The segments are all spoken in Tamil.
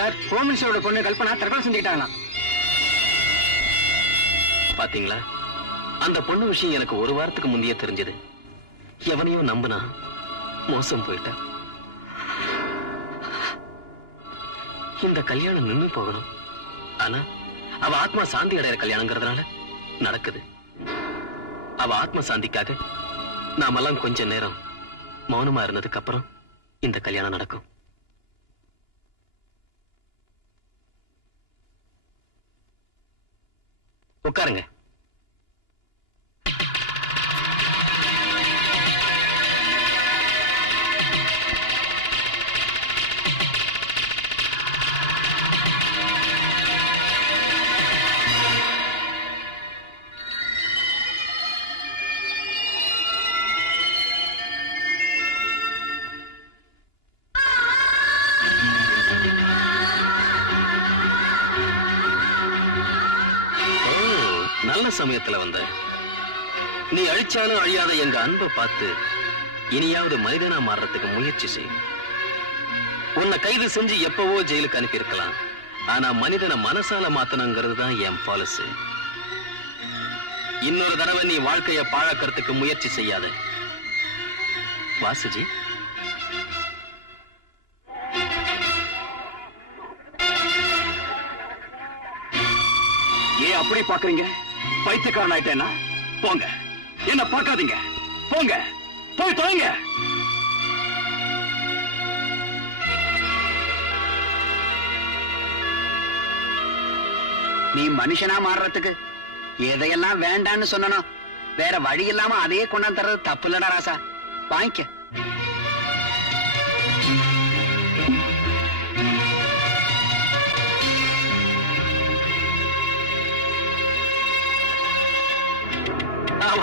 சார், ஹோம் மினிஸ்டரோட பொண்ணு கல்பனா தற்கொலை செஞ்சுக்கிட்டாங்களாம். பாத்தீங்களா? அந்த பொண்ணு விஷயம் எனக்கு ஒரு வாரத்துக்கு முந்தைய தெரிஞ்சது. எவனையும் நம்பினா மோசம் போயிட்டா. இந்த கல்யாணம் நின்னு போகணும். ஆனா அவ ஆத்மா சாந்தி அடையிற கல்யாணங்கிறதுனால நடக்குது. அவ ஆத்ம சாந்திக்காக நாமெல்லாம் கொஞ்ச நேரம் மௌனமா இருந்ததுக்கு அப்புறம் இந்த கல்யாணம் நடக்கும். உட்காருங்க. நல்ல சமயத்துல வந்த. நீ அழிச்சாலும் அழியாத எங்க அன்பை பார்த்து இனியாவது மனிதனா மாறுறதுக்கு முயற்சி செய். உன்னை கைது செஞ்சு எப்பவோ ஜெயிலுக்கு அனுப்பியிருக்கலாம். ஆனா மனிதனை மனசால மாத்தணுங்கிறது தான் என் பாலிசி. இன்னொரு தடவை நீ வாழ்க்கைய பாழாக்கிறதுக்கு முயற்சி செய்யாத. வாசுஜி, ஏன் அப்படி பாக்குறீங்க? பைத்தியக்காரன் ஆயிட்டேன்னா போங்க, என்ன பார்க்காதீங்க, போங்க, போய் தொலைங்க. நீ மனுஷனா மாறுறதுக்கு எதையெல்லாம் வேண்டான்னு சொன்னனோ வேற வழி இல்லாம அதையே கொண்டாந்து தர்றது தப்பு இல்லடா ராசா. வாங்கிக்க.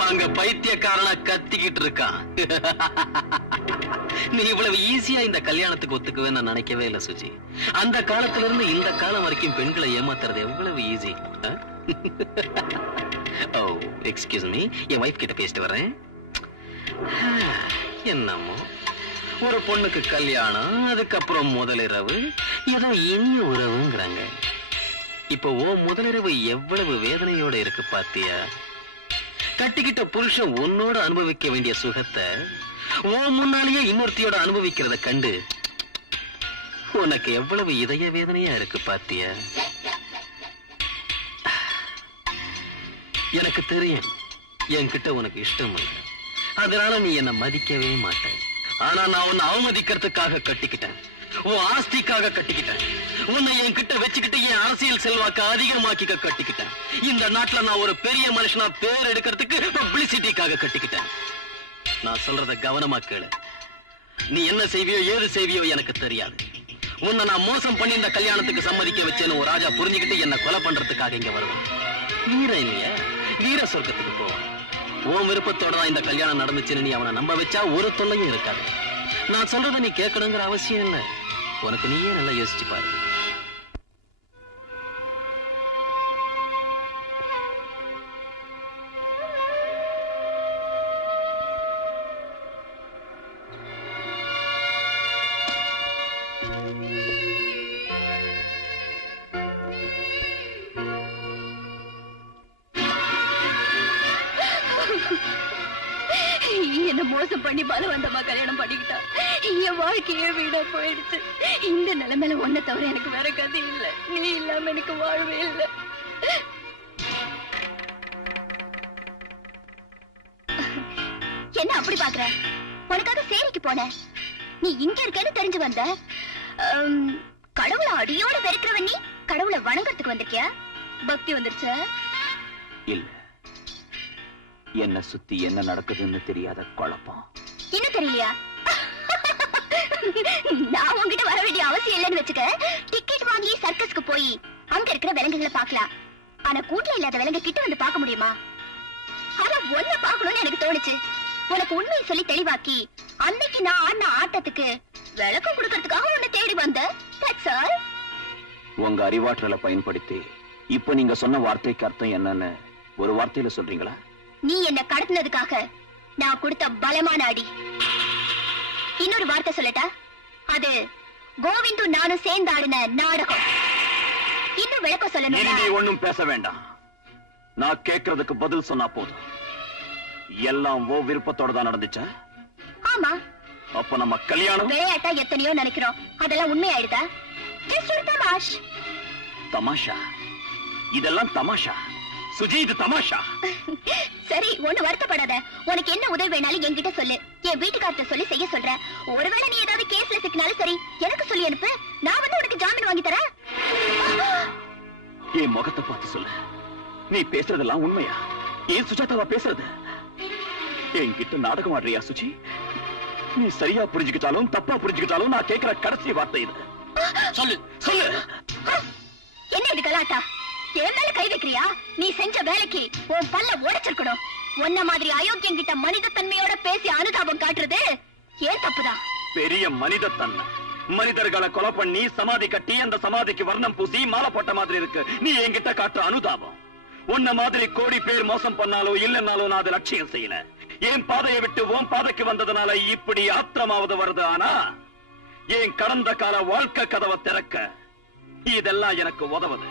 அவங்க பைத்தியக்காரனா கத்திக்கிட்டு இருக்கான். நீ இவ்வளவு ஈஸியா இந்த கல்யாணத்துக்கு ஒத்துக்குவே நான் நினைக்கவே இல்லை சுஜி. அந்த காலத்துல இருந்து இந்த காலம் வரைக்கும் பெண்களை ஏமாத்துறது எவ்வளவு ஈஸி. ஓ எக்ஸ்கியூஸ் மீ, என் வைஃப் கிட்ட பேசிட்டு வரேன். என்னமோ ஒரு பொண்ணுக்கு கல்யாணம், அதுக்கப்புறம் முதலிரவு, ஏதோ இனிய உறவுங்கிறாங்க. இப்ப ஓ முதலிரவு எவ்வளவு வேதனையோட இருக்கு பாத்தியா? கட்டிக்கிட்ட புருஷன் உன்னோட அனுபவிக்க வேண்டிய சுகத்தை ஓ முன்னாலேயே இன்னொருத்தியோட அனுபவிக்கிறத கண்டு உனக்கு எவ்வளவு இதய வேதனையா இருக்கு பாத்தியா? எனக்கு தெரியும் என்கிட்ட உனக்கு இஷ்டம் இல்லை, அதனால நீ என்ன மதிக்கவே மாட்ட. ஆனா நான் உன்னை அவமதிக்கிறதுக்காக கட்டிக்கிட்டேன், உன் ஆஸ்திக்காக கட்டிக்கிட்டேன், உன்னை என்கிட்ட வச்சுக்கிட்டு என் அரசியல் செல்வாக்க அதிகமாக்கிக்க கட்டிக்கிட்டேன். இந்த நாட்டுல நான் ஒரு பெரிய மனுஷனா பேர் எடுக்கிறதுக்கு பப்ளிசிட்டிக்காக கட்டிக்கிட்டேன். நான் சொல்றத கவனமா கேளு. நீ என்ன செய்வியோ ஏது செய்வியோ எனக்கு தெரியாது. உன்னை நான் மோசம் பண்ணி இந்த கல்யாணத்துக்கு சம்மதிக்க வச்சேன்னு ஒரு ராஜா புரிஞ்சுக்கிட்டு என்ன கொலை பண்றதுக்காக இங்க வருவான். வீரம் இல்லையா? வீர சொர்க்கத்துக்கு போவான். உன் விருப்பத்தோட தான் இந்த கல்யாணம் நடந்துச்சுன்னு நீ அவனை நம்ப வச்சா ஒரு தொல்லையும் இருக்காது. நான் சொல்றத நீ கேட்கணுங்கிற அவசியம் இல்லை. உனக்கு நீயே நல்லா யோசிச்சு பாரு. என்ன மோசம் பண்ணி பலவந்தமா கல்யாணம் பண்ணிக்கிட்டா. என் வாழ்க்கையே வீடா போயிடுச்சு. இந்த நிலைமையில ஒன்ன தவிர எனக்கு வேற கதை இல்ல. நீ இல்லாம எனக்கு வாழ்வே இல்லை. என்ன அப்படி பாக்குற? உனக்காக சேரிக்கு போன, நீ இங்க இருக்கேன்னு தெரிஞ்சு வந்த. கடவுளை அடியோட வெறுக்கிறவன் நீ கடவுளை வணங்கறதுக்கு வந்திருக்கியா? பக்தி வந்துருச்சா? இல்ல, என்ன சுத்தி என்ன நடக்குதுன்னு தெரியாத குழப்பம். இன்னும் தெரியலையா? நான் உங்ககிட்ட வர வேண்டிய அவசியம் இல்லைன்னு வச்சுக்க. டிக்கெட் வாங்கி சர்க்கஸ்க்கு போய் அங்க இருக்கிற விலங்குகளை பார்க்கலாம். ஆனா கூட்டுல இல்லாத விலங்கு கிட்ட வந்து பார்க்க முடியுமா? ஆனா ஒன்ன பார்க்கணும்னு எனக்கு தோணுச்சு. உனக்கு உண்மையை சொல்லி தெளிவாக்கி அன்னைக்கு நான் ஆடின ஆட்டத்துக்கு விளக்கம் கொடுக்கறதுக்காக உன்னை தேடி வந்த. That's all. உங்க அறிவாற்றலை பயன்படுத்தி இப்ப நீங்க சொன்ன வார்த்தைக்கு அர்த்தம் என்னன்னு ஒரு வார்த்தையில சொல்றீங்களா? நீ என்ன கடத்தினதுக்காக நான் கொடுத்த பலமான அடி. இன்னொரு வார்த்தை சொல்லட்டா? அது கோவிந்து நானும் சேர்ந்து ஆடின நாடகம். இன்னும் விளக்கம் சொல்லணும். நீ ஒண்ணும் பேச வேண்டாம். நான் கேட்கறதுக்கு பதில் சொன்னா போதும். எல்லாம் ஓ விருப்பத்தோட தான் நடந்துச்சா? ஆமா. அப்ப நம்ம கல்யாணம் விளையாட்டா எத்தனையோ நினைக்கிறோம், அதெல்லாம் உண்மையாயிடுதா? தமாஷ். தமாஷா? இதெல்லாம் தமாஷா சுஜி, இது தமாஷா. சரி, ஒண்ணு வருத்தப்படாத. உனக்கு என்ன உதவி வேணாலும் என்கிட்ட சொல்லு. என் வீட்டுக்கார்ட்ட சொல்லி செய்ய சொல்ற. ஒருவேளை நீ ஏதாவது கேஸ்ல சிக்கினாலும் சரி, எனக்கு சொல்லி அனுப்பு. நான் வந்து உனக்கு ஜாமீன் வாங்கி தரேன். என் முகத்தை பார்த்து சொல்லு. நீ பேசுறதெல்லாம் உண்மையா? ஏன் சுஜாதாவா பேசுறது? என்கிட்ட நாடகம் ஆடுறியா சுஜி? நீ சரியா புரிஞ்சுக்கிட்டாலும் தப்பா புரிஞ்சுக்கிட்டாலும் நான் கேட்கிற கடைசி வார்த்தை இது. சொல்லு சொல்லு. என்ன இது கலாட்டா? என் மேல கை வைக்கிறியா? நீ செஞ்ச வேலைக்கு உன் பல்ல உடைச்சிருக்கணும். உன்ன மாதிரி அயோக்கியம் கிட்ட மனித தன்மையோட பேசி அனுதாபம் காட்டுறது ஏன் தப்புதான்? பெரிய மனித தன்மை. மனிதர்களை கொலை பண்ணி சமாதி கட்டி அந்த சமாதிக்கு வர்ணம் பூசி மாலை போட்ட மாதிரி இருக்கு நீ என்கிட்ட காட்டுற அனுதாபம். உன்ன மாதிரி கோடி பேர் மோசம் பண்ணாலோ இல்லைன்னாலோ நான் அதை லட்சியம் செய்யல. என் பாதையை விட்டு உன் பாதைக்கு வந்ததுனால இப்படி ஆத்திரமாவது வருது. ஆனா என் கடந்த கால வாழ்க்கை கதவை திறக்க இதெல்லாம் எனக்கு உதவுது.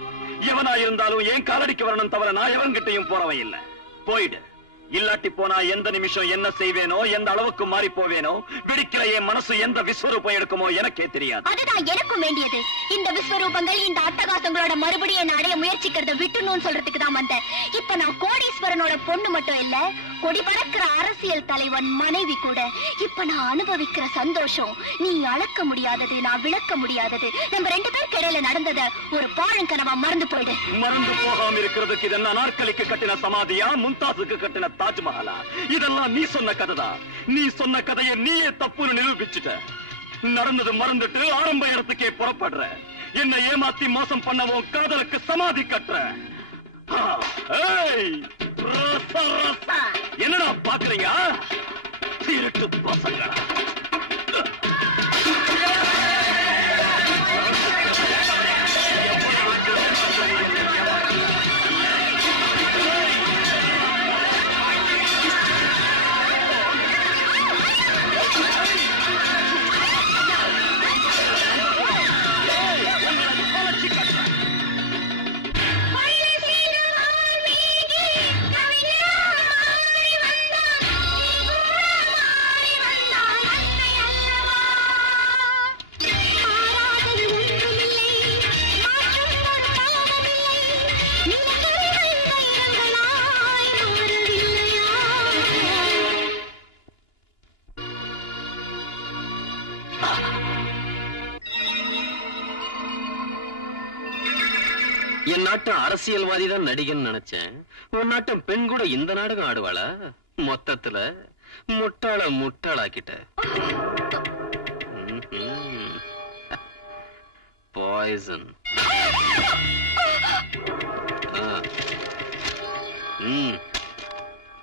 எவனா இருந்தாலும் என் காலடிக்கு வரணும் தவிர நான் எவன்கிட்டையும் போறவன் இல்ல. போயிடு. இல்லாட்டி போனா எந்த நிமிஷம் என்ன செய்வேனோ, எந்த அளவுக்கு மாறி போவேனோ, வெடிக்கிற என் மனசு எந்த விஸ்வரூபம் எடுக்குமோ எனக்கே தெரியாது. அதுதான் எனக்கும் வேண்டியது. இந்த விஸ்வரூபங்கள் இந்த அட்டகாசங்களோட மறுபடியும் என்ன அடைய முயற்சிக்கிறத விட்டுணும்னு சொல்றதுக்கு தான் வந்தேன். இப்ப நான் கோடீஸ்வரனோட பொண்ணு மட்டும் இல்ல, கொடி பறக்கிற அரசியல் தலைவன் மனைவி கூட. இப்ப நான் அனுபவிக்கிற சந்தோஷம் நீ அளக்க முடியாதது, நான் விளக்க முடியாதது. நம்ம ரெண்டு பேருக்கு இடையில நடந்தத ஒரு பாழங்கனவா மறந்து போயிடு. மறந்து போகாம இருக்கிறதுக்கு இது என்ன நாற்காலிக்கு கட்டின சமாதியா, மும்தாஸுக்கு கட்டின தாஜ்மஹாலா? இதெல்லாம் நீ சொன்ன கதைதான். நீ சொன்ன கதையை நீயே தப்புன்னு நிரூபிச்சுட்ட. நடந்தது மறந்துட்டு ஆரம்ப இடத்துக்கே புறப்படுற. என்ன ஏமாத்தி மோசம் பண்ணவும் காதலுக்கு சமாதி கட்டுற. என்னடா பாக்குறீங்க திருட்டு பசங்க? என் நாட்டம் அரசியல்வாதி தான் நடிகன் நினைச்சேன். உன் நாட்டம் பெண் கூட இந்த நாடகம் ஆடுவாளா? மொத்தத்துல முட்டாளாக்கிட்ட. பாய்சன்.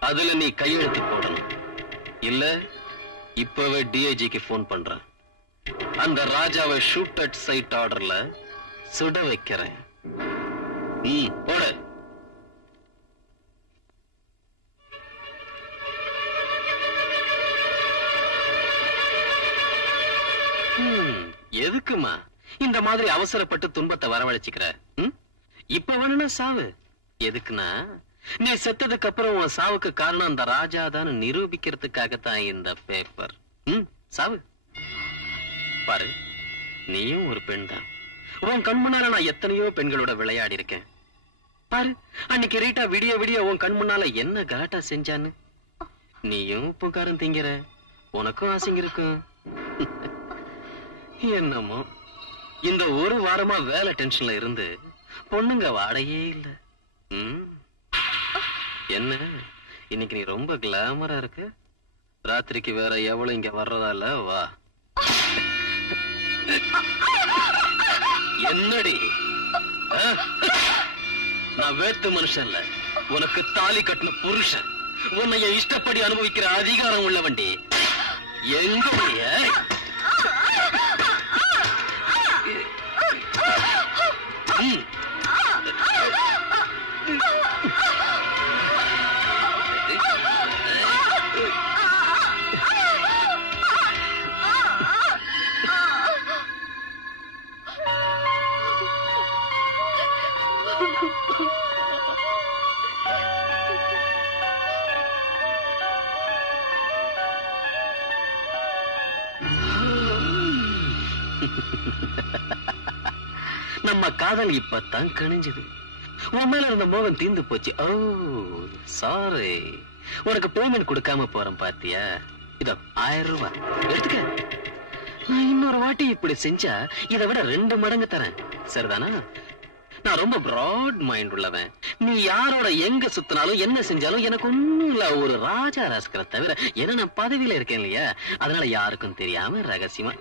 அதுல நீ கையெழுத்து போடணும். இல்ல இப்பவே டிஐஜிக்கு போன் பண்றேன். அந்த ராஜாவை ஷூட் அட் சைட் ஆர்டர்ல சுட வைக்கிறேன். போடு. எதுக்குமா இந்த மாதிரி அவசரப்பட்டு துன்பத்தை வரவழைச்சுக்கிற? இப்ப வேணும்னா சாவு. எதுக்குன்னா நீ செத்ததுக்கு அப்புறம் உன் சாவுக்கு காரணம் அந்த ராஜா தான் நிரூபிக்கிறதுக்காகத்தான் இந்த பேப்பர். சாவு. பாரு, நீயும் ஒரு பெண் தான். உன் கண் முன்னால நான் எத்தனையோ பெண்களோட விளையாடி இருக்கேன். பாரு, அன்னைக்கு ரீட்டா விடிய விடிய உன் கண் முன்னால என்ன கலாட்டா செஞ்சான்னு. நீயும் உப்புக்காரம் திங்கிற, உனக்கும் ஆசைங்க இருக்கும். என்னமோ இந்த ஒரு வாரமா வேலை டென்ஷன்ல இருந்து பொண்ணுங்க வாடையே இல்ல. என்ன இன்னைக்கு நீ ரொம்ப கிளாமரா இருக்கு. ராத்திரிக்கு வேற எவ்வளவு இங்க வர்றதால வா. என்னடி நான் வேத்து மனுஷன் இல்ல, உனக்கு தாலி கட்டின புருஷன். உன்னைய இஷ்டப்படி அனுபவிக்கிற அதிகாரம் உள்ளவண்டி. எங்க நம்ம காதல் இப்பதான் கணிஞ்சது. உன் மேல இருந்த மோகம் தீர்ந்து போச்சு. ஓ சாரி. உனக்கு பேமெண்ட் கொடுக்காம போறேன் பாத்தியா? இதோ 1000 ரூபாய் எடுத்துக்க. நான் இன்னொரு வாட்டி இப்படி செஞ்சா இதை விட 2 மடங்கு தரேன். சரிதானா? நான் ரொம்ப பிராட் மைண்ட் உள்ளவன். நீ யாரோட எங்க சுத்தினாலும் என்ன செஞ்சாலும் எனக்கு ஒண்ணும் இல்ல. ஒரு ராஜா ராஸ்கரை தவிர ஏன்னா நான் பதவியில இருக்கேன் இல்லையா, அதனால யாருக்கும் தெரியாம ரகசியமா